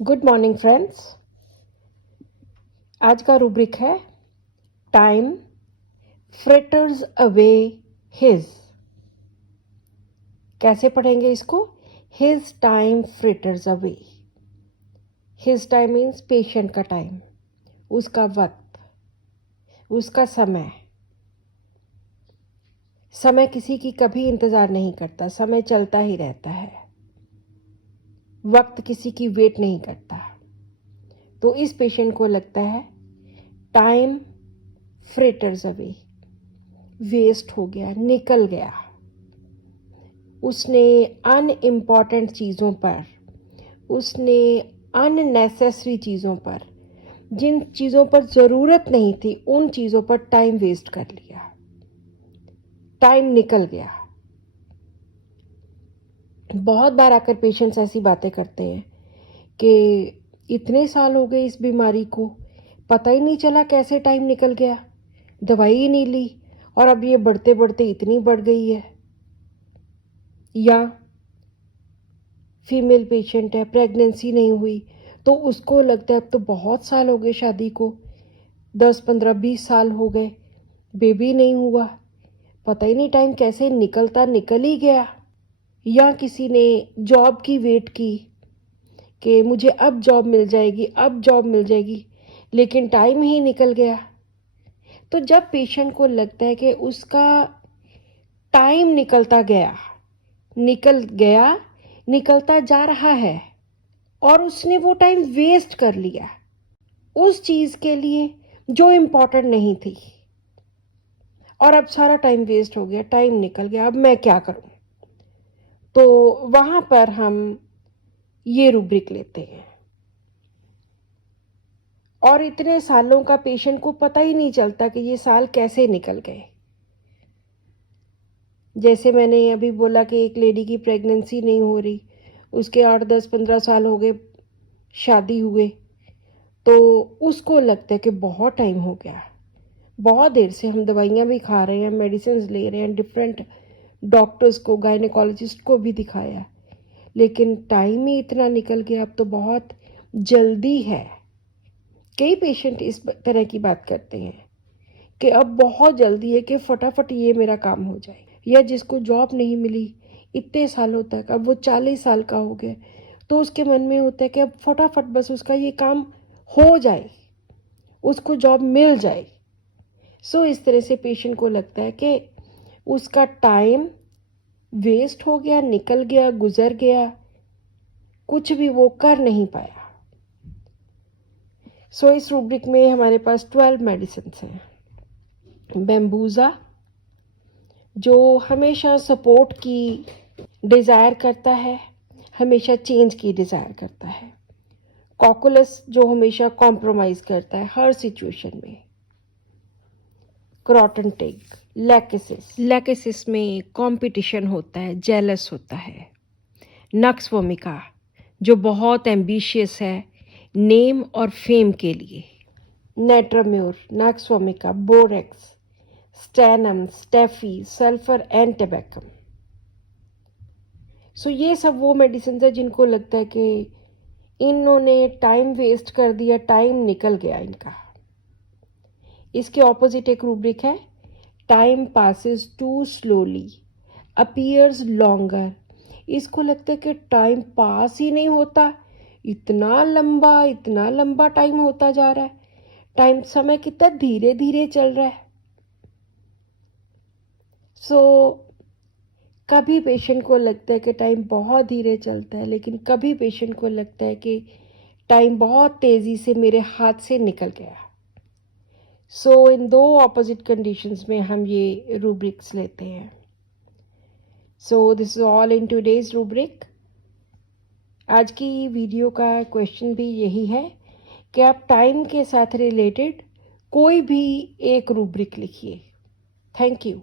Good morning friends. आज का rubric है टाइम फ्रिटर्स अवे हिज। कैसे पढ़ेंगे इसको? His time fritters away. His time means patient का टाइम, उसका वक्त, उसका समय। समय किसी की कभी इंतज़ार नहीं करता, समय चलता ही रहता है। वक्त किसी की वेट नहीं करता। तो इस पेशेंट को लगता है टाइम फ्रिटर्स अवे, वेस्ट हो गया, निकल गया। उसने अनइम्पॉर्टेंट चीज़ों पर, उसने अननेसेसरी चीज़ों पर, जिन चीज़ों पर ज़रूरत नहीं थी उन चीज़ों पर टाइम वेस्ट कर लिया। टाइम निकल गया। बहुत बार आकर पेशेंट्स ऐसी बातें करते हैं कि इतने साल हो गए इस बीमारी को, पता ही नहीं चला कैसे टाइम निकल गया, दवाई ही नहीं ली और अब ये बढ़ते बढ़ते इतनी बढ़ गई है। या फीमेल पेशेंट है, प्रेगनेंसी नहीं हुई तो उसको लगता है अब तो बहुत साल हो गए शादी को, 10, 15, 20 साल हो गए, बेबी नहीं हुआ, पता ही नहीं टाइम कैसे निकलता निकल ही गया। या किसी ने जॉब की वेट की कि मुझे अब जॉब मिल जाएगी, अब जॉब मिल जाएगी, लेकिन टाइम ही निकल गया। तो जब पेशेंट को लगता है कि उसका टाइम निकलता गया, निकल गया, निकलता जा रहा है और उसने वो टाइम वेस्ट कर लिया उस चीज़ के लिए जो इम्पोर्टेंट नहीं थी, और अब सारा टाइम वेस्ट हो गया, टाइम निकल गया, अब मैं क्या करूं? तो वहां पर हम ये रूब्रिक लेते हैं। और इतने सालों का पेशेंट को पता ही नहीं चलता कि ये साल कैसे निकल गए। जैसे मैंने अभी बोला कि एक लेडी की प्रेगनेंसी नहीं हो रही, उसके 8, 10, 15 साल हो गए शादी हुए, तो उसको लगता है कि बहुत टाइम हो गया, बहुत देर से हम दवाइयाँ भी खा रहे हैं, मेडिसिन ले रहे हैं, डिफरेंट डॉक्टर्स को, गायनेकोलॉजिस्ट को भी दिखाया, लेकिन टाइम ही इतना निकल गया, अब तो बहुत जल्दी है। कई पेशेंट इस तरह की बात करते हैं कि अब बहुत जल्दी है कि फटाफट ये मेरा काम हो जाए। या जिसको जॉब नहीं मिली इतने सालों तक, अब वो 40 साल का हो गया, तो उसके मन में होता है कि अब फटाफट बस उसका ये काम हो जाए, उसको जॉब मिल जाए। सो इस तरह से पेशेंट को लगता है कि उसका टाइम वेस्ट हो गया, निकल गया, गुजर गया, कुछ भी वो कर नहीं पाया। सो इस रूब्रिक में हमारे पास 12 मेडिसिन हैं। बैम्बूजा जो हमेशा सपोर्ट की डिज़ायर करता है, हमेशा चेंज की डिज़ायर करता है। कॉकुलस जो हमेशा कॉम्प्रोमाइज़ करता है हर सिचुएशन में। क्रॉटन टिक, लैकेसिस में कंपटीशन होता है, जेलस होता है। नक्स वोमिका जो बहुत एम्बिशियस है नेम और फेम के लिए। Natrum mur, nux vomica, borax, stannum, staphy, sulphur and tabacum. So ये सब वो मेडिसिन है जिनको लगता है कि इन्होंने टाइम वेस्ट कर दिया, टाइम निकल गया इनका। इसके ऑपोजिट एक रूब्रिक है time passes too slowly, appears longer. इसको लगता है कि टाइम पास ही नहीं होता, इतना लंबा टाइम होता जा रहा है, टाइम समय कितना धीरे धीरे चल रहा है। सो कभी पेशेंट को लगता है कि टाइम बहुत धीरे चलता है, लेकिन कभी पेशेंट को लगता है कि टाइम बहुत तेज़ी से मेरे हाथ से निकल गया। सो इन दो ऑपोजिट कंडीशंस में हम ये रूब्रिक्स लेते हैं। So this is all in today's rubric. आज की वीडियो का क्वेश्चन भी यही है कि आप टाइम के साथ रिलेटेड कोई भी एक रूब्रिक लिखिए। Thank you.